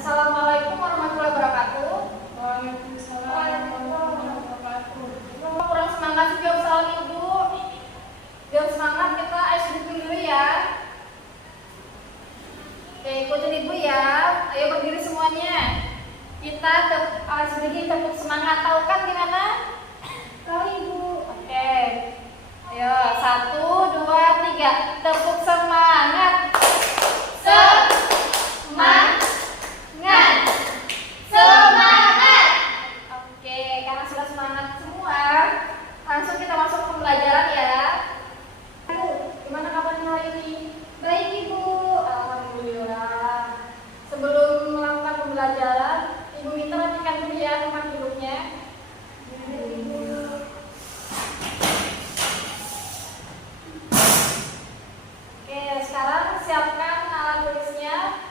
Assalamualaikum warahmatullahi wabarakatuh. Waalaikumsalam warahmatullahi wabarakatuh. Kurang semangat sih jawab salam ibu. Biar semangat kita ice breaking dulu ya. Oke, ikutin ibu ya. Ayo berdiri semuanya. Kita ice breaking tepuk semangat. Tahu kan gimana? Tahu ibu. Oke. Ayo 1, 2, 3. Tepuk semangat. Semangat. Semangat. Oke, karena sudah semangat semua, langsung kita masuk ke pembelajaran ya. Bu, gimana kabarnya hari ini? Baik ibu. Alhamdulillah. Sebelum melakukan pembelajaran, ibu minta rapikan dulu ya tempat duduknya. Oke, sekarang siapkan alat tulisnya.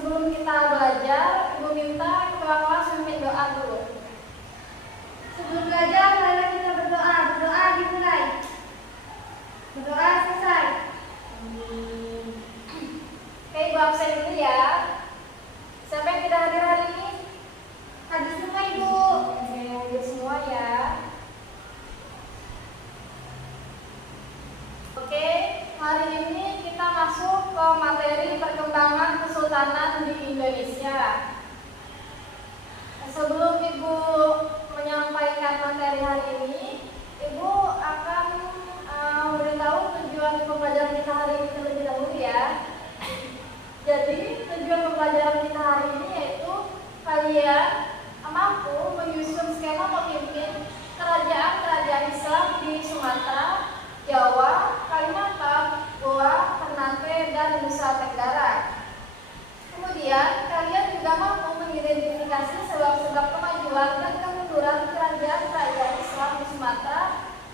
Sebelum kita belajar, ibu minta ketua kelas memimpin doa dulu. Sebelum belajar, mari kita berdoa. Berdoa dimulai. Berdoa selesai. Oke, ibu absen dulu ya. Siapa yang tidak hadir hari ini? Hadir semua ibu. Oke, hadir semua ya. Oke, hari ini kita masuk ke materi perkembangan kesultanan di Indonesia. Sebelum ibu menyampaikan materi hari ini, ibu akan memberitahu tujuan pembelajaran kita hari ini terlebih dahulu ya. Jadi tujuan pembelajaran kita hari ini yaitu kalian mampu menyusun skema pemimpin kerajaan-kerajaan Islam di Sumatera, Jawa, Kalimantan, Goa, Ternate, dan Nusa Tenggara. Kemudian, kalian juga mampu mengidentifikasi sebab-sebab kemajuan dan kemunduran kerajaan-kerajaan Islam di Sumatera,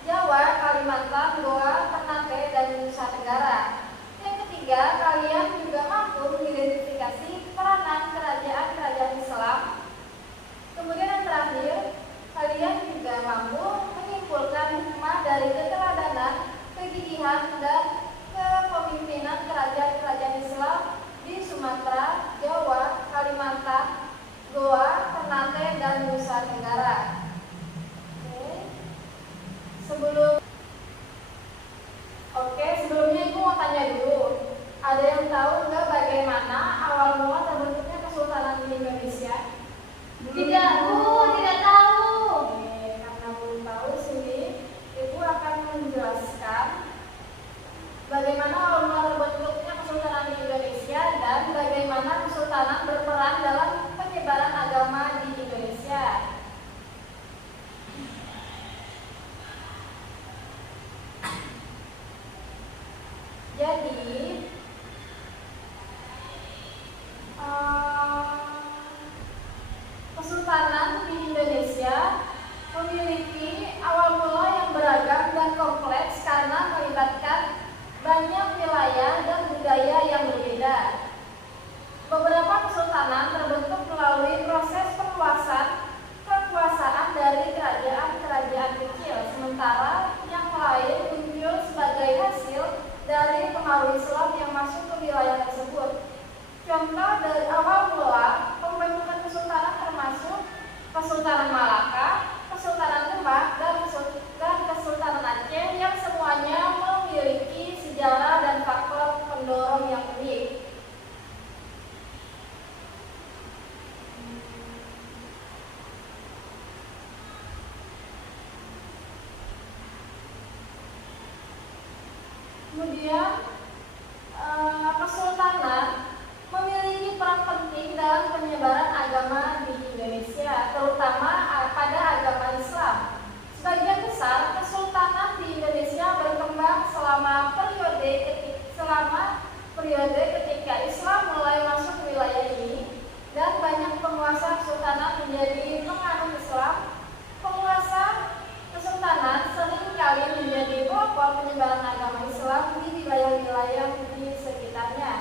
Jawa, Kalimantan, Goa, Ternate, dan Nusa Tenggara. Yang ketiga, kalian juga mampu mengidentifikasi peranan kerajaan-kerajaan Islam. Kemudian yang terakhir, kalian juga mampu menyimpulkan hikmah dari keteladanan, kegigihan, dan kepemimpinan kerajaan-kerajaan Islam di Sumatera, Jawa, Kalimantan, Goa, Ternate, dan Nusa Tenggara. Sebelumnya ibu mau tanya dulu, ada yang tahu nggak bagaimana awal mula terbentuknya kesultanan di Indonesia? Tidak bu, tidak tahu. Oke, karena belum tahu sini, ibu akan menjelaskan bagaimana awal mula terbentuknya kesultanan di Indonesia dan bagaimana kesultanan berperan dalam penyebaran agama di Indonesia. Jadi, kesultanan di Indonesia memiliki awal mula yang beragam dan kompleks karena melibatkan banyak wilayah dan budaya yang berbeda. Beberapa kesultanan terbentuk melalui proses kekuasaan dari kerajaan-kerajaan kecil, sementara yang lain muncul sebagai hasil dari pengaruh Islam yang masuk ke wilayah tersebut. Contoh dari awal mula pembentukan kesultanan termasuk Kesultanan Malaka, Kesultanan Demak, dan Kesultanan Aceh yang semuanya memiliki sejarah dan faktor pendorong yang unik. Kemudian kesultanan memiliki peran penting dalam penyebaran agama di Indonesia, terutama pada agama Islam. Sebagian besar kesultanan di Indonesia berkembang selama periode ketika Islam mulai masuk ke wilayah ini, dan banyak penguasa kesultanan menjadi penganut Islam. Penguasa kesultanan seringkali menjadi pelopor penyebaran agama Islam di wilayah-wilayah di sekitarnya.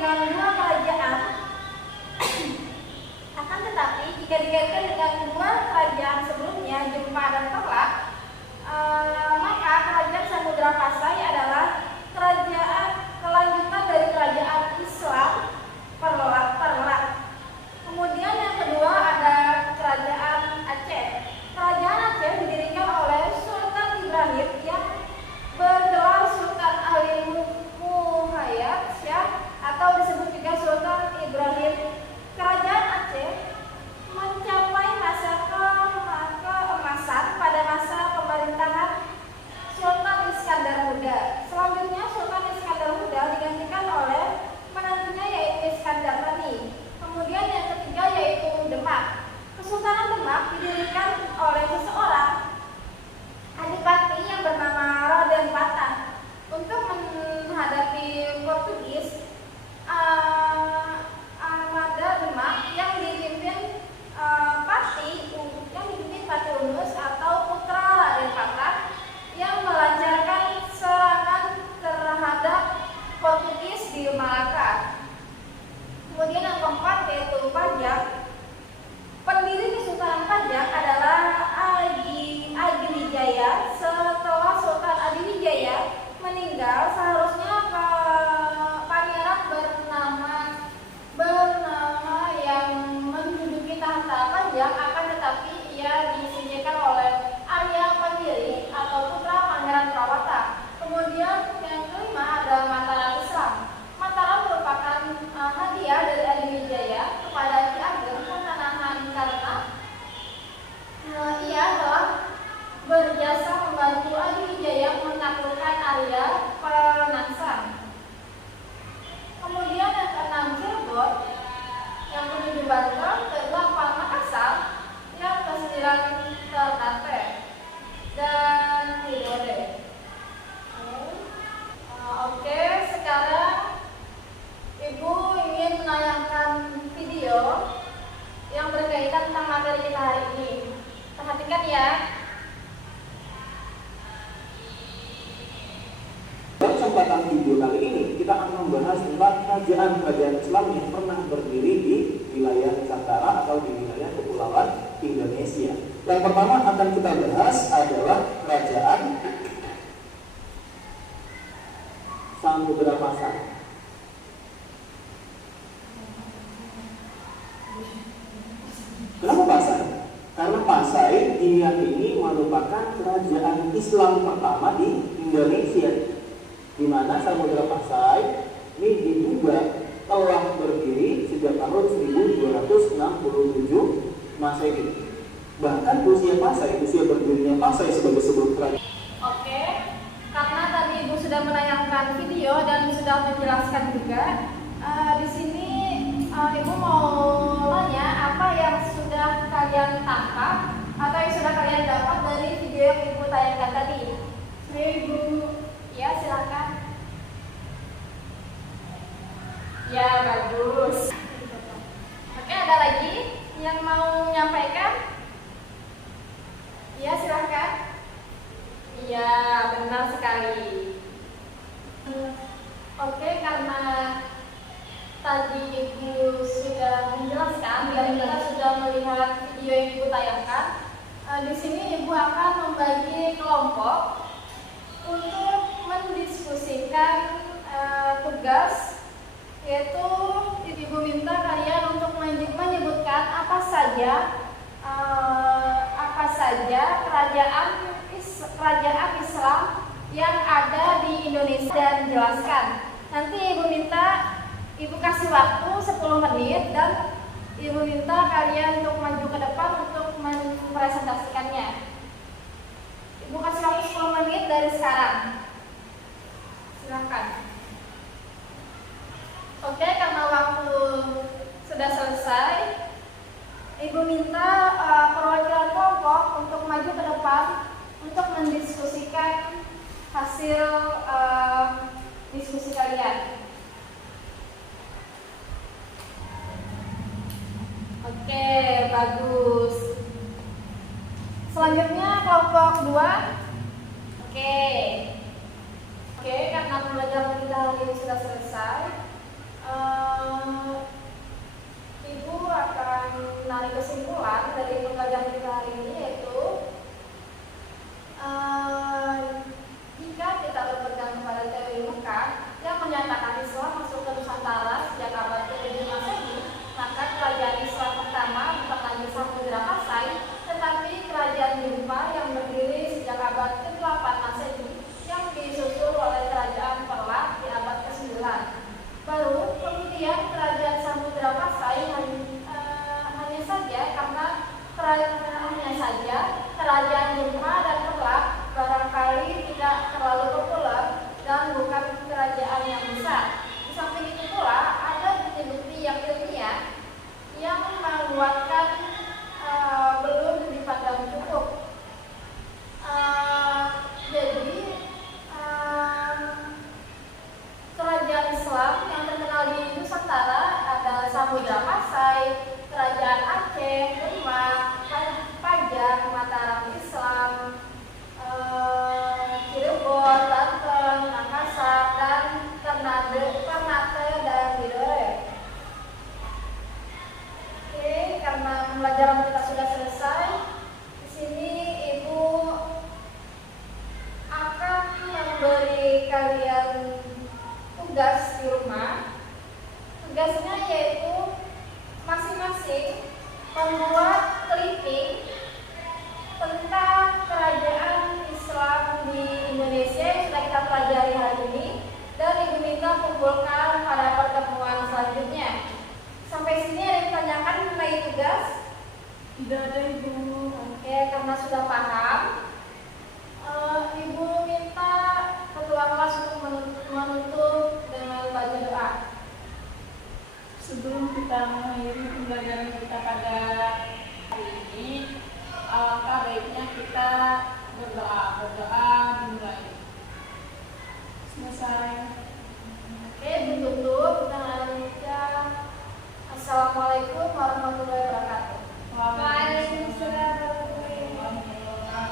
dengan dua kerajaan. Akan tetapi jika dikaitkan dengan dua kerajaan sebelumnya, Jepang dan Perlak, maka kerajaan Samudra Pasai adalah kerajaan kelanjutan dari kerajaan Islam Perlak. Kemudian yang kedua ada kerajaan Aceh. Kerajaan Aceh didirikan oleh Sultan Ibrahim yang bergelar Sultan Ali Muhayyad Syah atau disebut juga Sultan Ibrahim. Kerajaan Aceh mencapai masa keemasan pada masa pemerintahan Sultan Iskandar Muda. Selanjutnya Sultan Iskandar Muda digantikan oleh menantunya yaitu Iskandar Rani. Kemudian yang ketiga yaitu Demak. Kesultanan Demak didirikan oleh seseorang adipati yang bernama Raden Patah. Untuk menghadapi Portugis, armada Demak yang dipimpin Pati Unus atau putra Raden Patah yang melancarkan serangan terhadap Portugis di Malaka. Kemudian yang keempat yaitu Pajang. Pendiri Kesultanan Pajang adalah Adiwijaya. Setelah Sultan Adiwijaya meninggal, seharusnya pangeran bernama yang menduduki tahta Pajang, akan tetapi ia disingkirkan oleh Arya Pandiri atau putra Pangeran Prawata. Kemudian yang kelima ada Mataram Islam. Mataram merupakan hadiah dari Adiwijaya kepada Ki Ageng Pertanahan karena ia telah berjasa membantu Adiwijaya menaklukkan Arya Penangsang. Kemudian yang keenam Cirebon, yang ketujuh Banten, kedelapan Makassar, yang kesembilan Ternate dan Tidore. Oke, sekarang Ibu ingin menayangkan video yang berkaitan tentang materi kita hari ini. Perhatikan ya. Dalam kesempatan video kali ini kita akan membahas tentang kerajaan-kerajaan Islam yang pernah berdiri di wilayah Nusantara atau di wilayah Kepulauan Indonesia. Yang pertama akan kita bahas adalah kerajaan Samudra Pasai. Kenapa Pasai? Karena Pasai diyakini merupakan kerajaan Islam pertama di Indonesia, di mana Samudra Pasai ini diduga telah berdiri sejak tahun 1267 Masehi. Bahkan usia berdirinya Pasai sebagai sebuah kerajaan. Oke, karena tadi Ibu sudah menayangkan video dan sudah menjelaskan juga, di sini Ibu mau tanya apa yang sudah kalian tangkap atau yang sudah kalian dapat dari video yang Ibu tayangkan tadi. Ibu, ya silakan. Ya bagus. Oke, ada lagi yang mau menyampaikan? Ya silakan. Iya, benar sekali. Oke, karena tadi Ibu sudah menjelaskan dan kita sudah melihat video yang Ibu tayangkan, di sini Ibu akan membagi kelompok untuk mendiskusikan tugas, yaitu Ibu minta kalian untuk menyebutkan apa saja kerajaan Islam yang ada di Indonesia dan jelaskan. Nanti Ibu kasih waktu 10 menit dan Ibu minta kalian untuk maju ke depan untuk mempresentasikannya. Ibu kasih waktu 10 menit dari sekarang. Silakan. Oke, karena waktu sudah selesai, Ibu minta perwakilan kelompok untuk maju ke depan untuk mendiskusikan hasil diskusi kalian. Oke, bagus. Selanjutnya kelompok 2. Oke, karena pembelajaran kita hari ini sudah selesai, eh, Ibu akan menarik kesimpulan dari pembelajaran kita hari ini, yaitu jika kita berpegang kepada teori Mekah yang menyatakan Islam masuk ke Nusantara sejak abad ke-7 Masehi, maka kerajaan Islam pertama bukan lagi Samudra Pasai, tetapi kerajaan Jumpa yang berdiri sejak abad ke-8 Masehi yang disusul oleh kerajaan Perlah di abad ke-9. Baru kemudian kerajaan Samudra Pasai hanya saja kerajaan Jumpa dan Perlah barangkali tidak terlalu populer dan bukan kerajaan yang besar. Di samping itu pula ada bukti-bukti yang ilmiah yang menguatkan belum dipandang cukup. Jadi kerajaan Islam yang terkenal di Nusantara adalah Samudra Pasai, Kerajaan Aceh, Demak, Pajang, Mataram Islam, Cirebon, Banten, Makassar, dan Ternate dan Tidore. Oke, karena pembelajaran kita sudah selesai, di sini Ibu akan memberi kalian tugas di rumah. Tugasnya yaitu masing-masing membuat clipping tentang kerajaan Islam di Indonesia yang sudah kita pelajari hari ini, dan Ibu minta kumpulkan pada pertemuan selanjutnya. Sampai sini ada yang ditanyakan mengenai tugas? Tidak ada, Ibu. Oke, karena sudah paham, Ibu minta ketua kelas untuk menutup dengan baca doa. Sebelum kita mengakhiri pembelajaran kita pada hari ini, alangkah baiknya kita berdoa dimulai. Selesai. Oke, ditutup dengan Assalamualaikum warahmatullahi wabarakatuh. Waalaikumsalam.